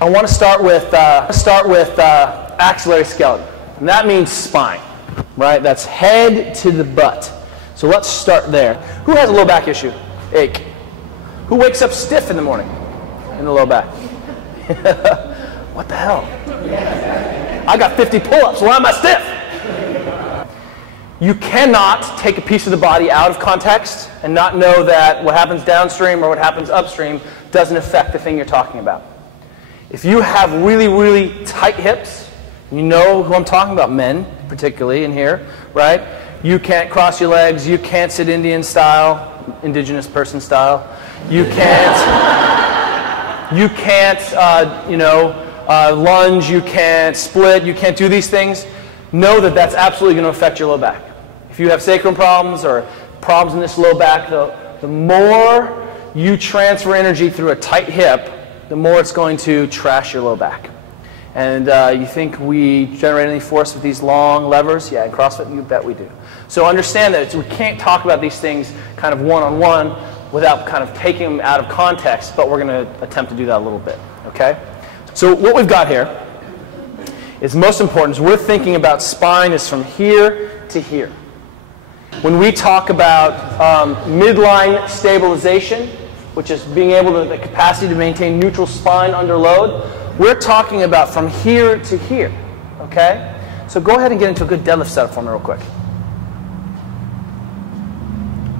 I want to start with axillary skeleton, and that means spine, right? That's head to the butt. So let's start there. Who has a low back issue? Ache. Who wakes up stiff in the morning in the low back? What the hell? I got 50 pull-ups. Why am I stiff? You cannot take a piece of the body out of context and not know that what happens downstream or what happens upstream doesn't affect the thing you're talking about. If you have really, really tight hips, you know who I'm talking about, men particularly in here, right? You can't cross your legs. You can't sit Indian style, indigenous person style. You can't, lunge. You can't split. You can't do these things. Know that that's absolutely going to affect your low back. If you have sacrum problems or problems in this low back, the more you transfer energy through a tight hip, the more it's going to trash your low back. And you think we generate any force with these long levers? Yeah, in CrossFit, you bet we do. So understand that we can't talk about these things kind of one-on-one without kind of taking them out of context, but we're going to attempt to do that a little bit, okay? So what we've got here is most important is we're thinking about spine is from here to here. When we talk about midline stabilization, which is being able to, the capacity to maintain neutral spine under load, we're talking about from here to here, okay? So go ahead and get into a good deadlift setup for me real quick.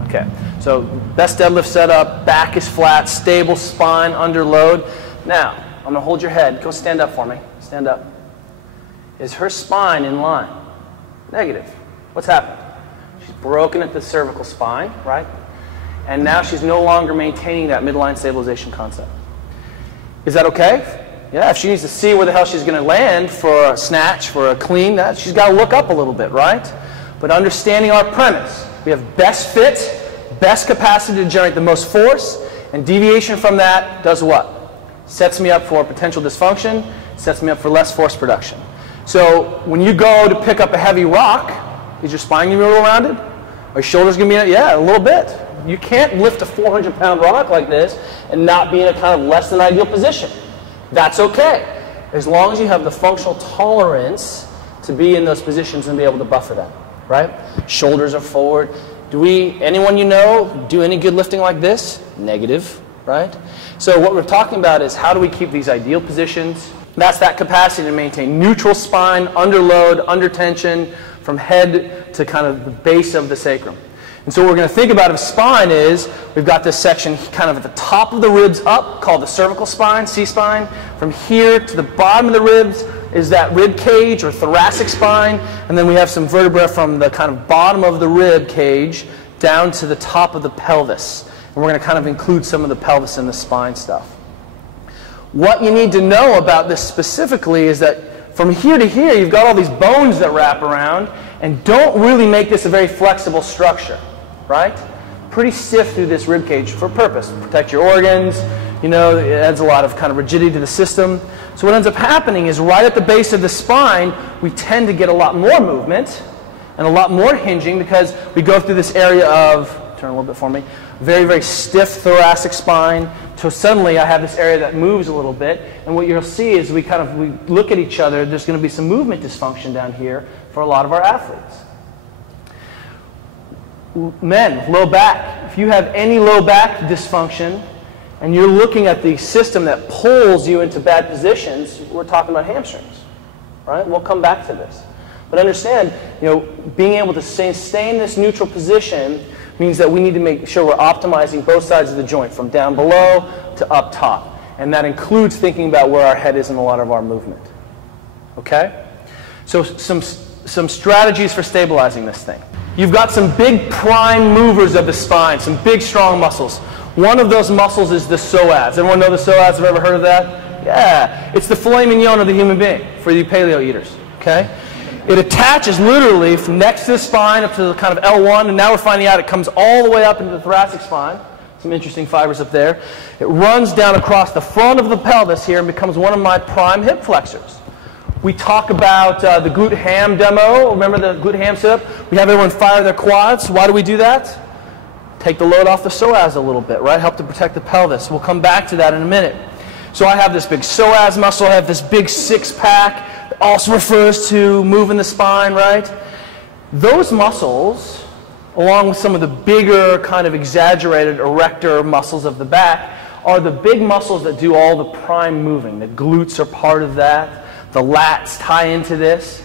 Okay, so best deadlift setup, back is flat, stable spine under load. Now, I'm going to hold your head. Go stand up for me. Stand up. Is her spine in line? Negative. What's happened? She's broken at the cervical spine, right? And now she's no longer maintaining that midline stabilization concept. Is that okay? Yeah, if she needs to see where the hell she's going to land for a snatch, for a clean, she's got to look up a little bit, right? But understanding our premise, we have best fit, best capacity to generate the most force, and deviation from that does what? Sets me up for potential dysfunction, sets me up for less force production. So when you go to pick up a heavy rock, is your spine going to be a little rounded? Are your shoulders going to be, yeah, a little bit. You can't lift a 400-pound rock like this and not be in a kind of less than ideal position. That's okay, as long as you have the functional tolerance to be in those positions and be able to buffer that, right? Shoulders are forward. Anyone you know do any good lifting like this? Negative, right? So what we're talking about is how do we keep these ideal positions? That's that capacity to maintain neutral spine, under load, under tension, from head to kind of the base of the sacrum. And so what we're going to think about of spine is we've got this section kind of at the top of the ribs up called the cervical spine, C-spine. From here to the bottom of the ribs is that rib cage or thoracic spine. And then we have some vertebra from the kind of bottom of the rib cage down to the top of the pelvis. And we're going to kind of include some of the pelvis in the spine stuff. What you need to know about this specifically is that from here to here you've got all these bones that wrap around and don't really make this a very flexible structure. Right? Pretty stiff through this rib cage for a purpose. Protect your organs, it adds a lot of kind of rigidity to the system. So what ends up happening is right at the base of the spine, we tend to get a lot more movement and a lot more hinging because we go through this area of, turn a little bit for me, very, very stiff thoracic spine. So suddenly I have this area that moves a little bit. And what you'll see is we look at each other, there's going to be some movement dysfunction down here for a lot of our athletes. Men, low back. If you have any low back dysfunction and you're looking at the system that pulls you into bad positions, we're talking about hamstrings, right? We'll come back to this. But understand, being able to stay in this neutral position means that we need to make sure we're optimizing both sides of the joint from down below to up top. And that includes thinking about where our head is in a lot of our movement. Okay? So some strategies for stabilizing this thing. You've got some big prime movers of the spine, some big strong muscles. One of those muscles is the psoas. Everyone know the psoas? Have ever heard of that? Yeah. It's the filet mignon of the human being for you paleo eaters. Okay? It attaches literally from next to the spine up to the kind of L1, and now we're finding out it comes all the way up into the thoracic spine. Some interesting fibers up there. It runs down across the front of the pelvis here and becomes one of my prime hip flexors. We talk about the glute ham demo. Remember the glute ham setup? We have everyone fire their quads. Why do we do that? Take the load off the psoas a little bit, right? Help to protect the pelvis. We'll come back to that in a minute. So I have this big psoas muscle, I have this big six-pack, also refers to moving the spine, right? Those muscles, along with some of the bigger kind of exaggerated erector muscles of the back, are the big muscles that do all the prime moving. The glutes are part of that. The lats tie into this.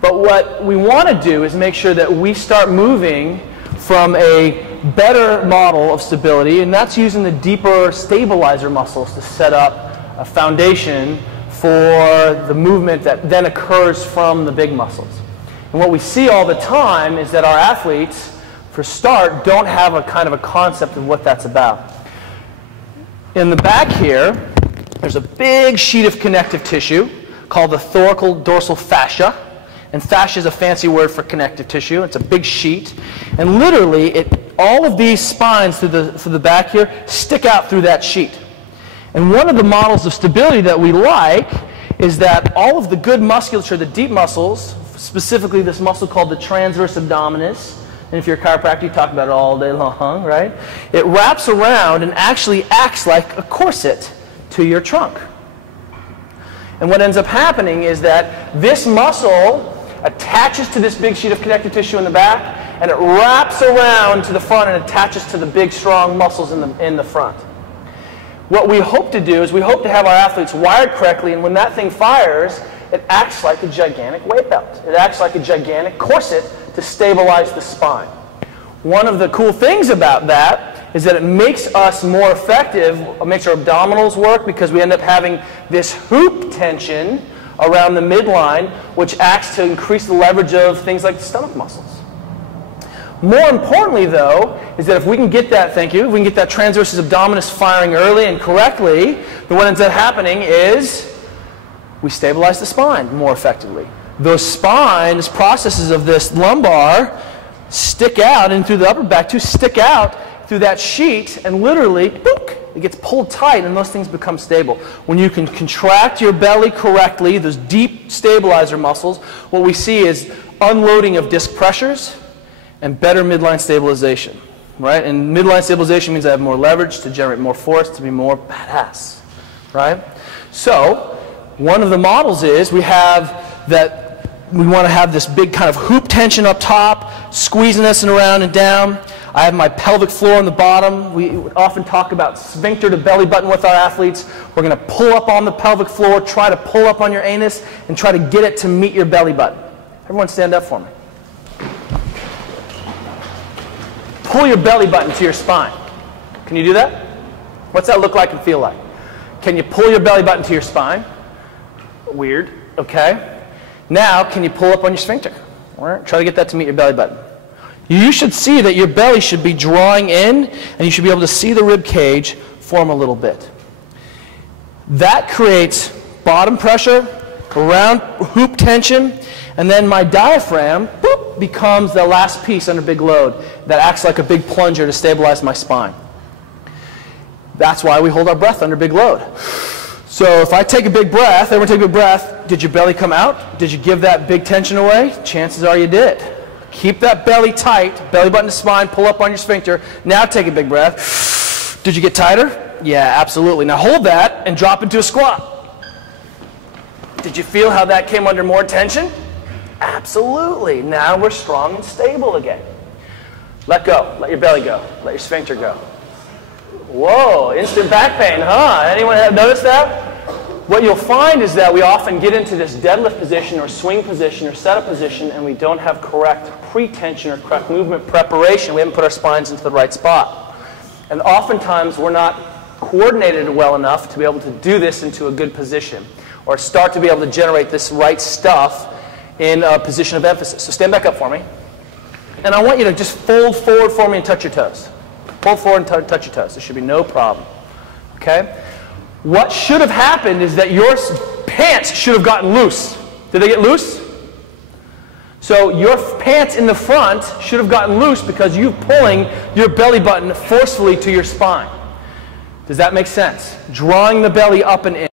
But what we want to do is make sure that we start moving from a better model of stability, and that's using the deeper stabilizer muscles to set up a foundation for the movement that then occurs from the big muscles. And what we see all the time is that our athletes, for start, don't have a kind of a concept of what that's about. In the back here, there's a big sheet of connective tissue called the thoracic dorsal fascia. And fascia is a fancy word for connective tissue. It's a big sheet. And literally, all of these spines through the back here stick out through that sheet. And one of the models of stability that we like is that all of the good musculature, the deep muscles, specifically this muscle called the transverse abdominis, and if you're a chiropractor, you talk about it all day long, right? It wraps around and actually acts like a corset to your trunk. And what ends up happening is that this muscle attaches to this big sheet of connective tissue in the back, and it wraps around to the front and attaches to the big, strong muscles in the front. What we hope to do is we hope to have our athletes wired correctly, and when that thing fires, it acts like a gigantic weight belt. It acts like a gigantic corset to stabilize the spine. One of the cool things about that is that it makes us more effective, it makes our abdominals work because we end up having this hoop tension around the midline, which acts to increase the leverage of things like the stomach muscles. More importantly, though, is that if we can get that, thank you, if we can get that transverse abdominis firing early and correctly, then what ends up happening is we stabilize the spine more effectively. Those spines, processes of this lumbar stick out, and through the upper back too, stick out through that sheet, and literally, boop, it gets pulled tight, and those things become stable. When you can contract your belly correctly, those deep stabilizer muscles, what we see is unloading of disc pressures and better midline stabilization, right? And midline stabilization means I have more leverage to generate more force to be more badass, right? So one of the models is we have that we want to have this big kind of hoop tension up top, squeezing us and around and down. I have my pelvic floor on the bottom. We often talk about sphincter to belly button with our athletes. We're going to pull up on the pelvic floor, try to pull up on your anus, and try to get it to meet your belly button. Everyone stand up for me. Pull your belly button to your spine. Can you do that? What's that look like and feel like? Can you pull your belly button to your spine? Weird. Okay. Now, can you pull up on your sphincter? All right. Try to get that to meet your belly button. You should see that your belly should be drawing in, and you should be able to see the rib cage form a little bit. That creates bottom pressure, around hoop tension, and then my diaphragm boop, becomes the last piece under big load that acts like a big plunger to stabilize my spine. That's why we hold our breath under big load. So if I take a big breath, everyone take a big breath, did your belly come out? Did you give that big tension away? Chances are you did. Keep that belly tight, belly button to spine, pull up on your sphincter. Now take a big breath. Did you get tighter? Yeah, absolutely. Now hold that and drop into a squat. Did you feel how that came under more tension? Absolutely. Now we're strong and stable again. Let go. Let your belly go. Let your sphincter go. Whoa, instant back pain, huh? Anyone have noticed that? What you'll find is that we often get into this deadlift position or swing position or setup position and we don't have correct pre-tension or correct movement preparation. We haven't put our spines into the right spot. And oftentimes we're not coordinated well enough to be able to do this into a good position or start to be able to generate this right stuff in a position of emphasis. So stand back up for me. And I want you to just fold forward for me and touch your toes. Fold forward and touch your toes. There should be no problem. Okay? What should have happened is that your pants should have gotten loose. Did they get loose? So your pants in the front should have gotten loose because you're pulling your belly button forcefully to your spine. Does that make sense? Drawing the belly up and in.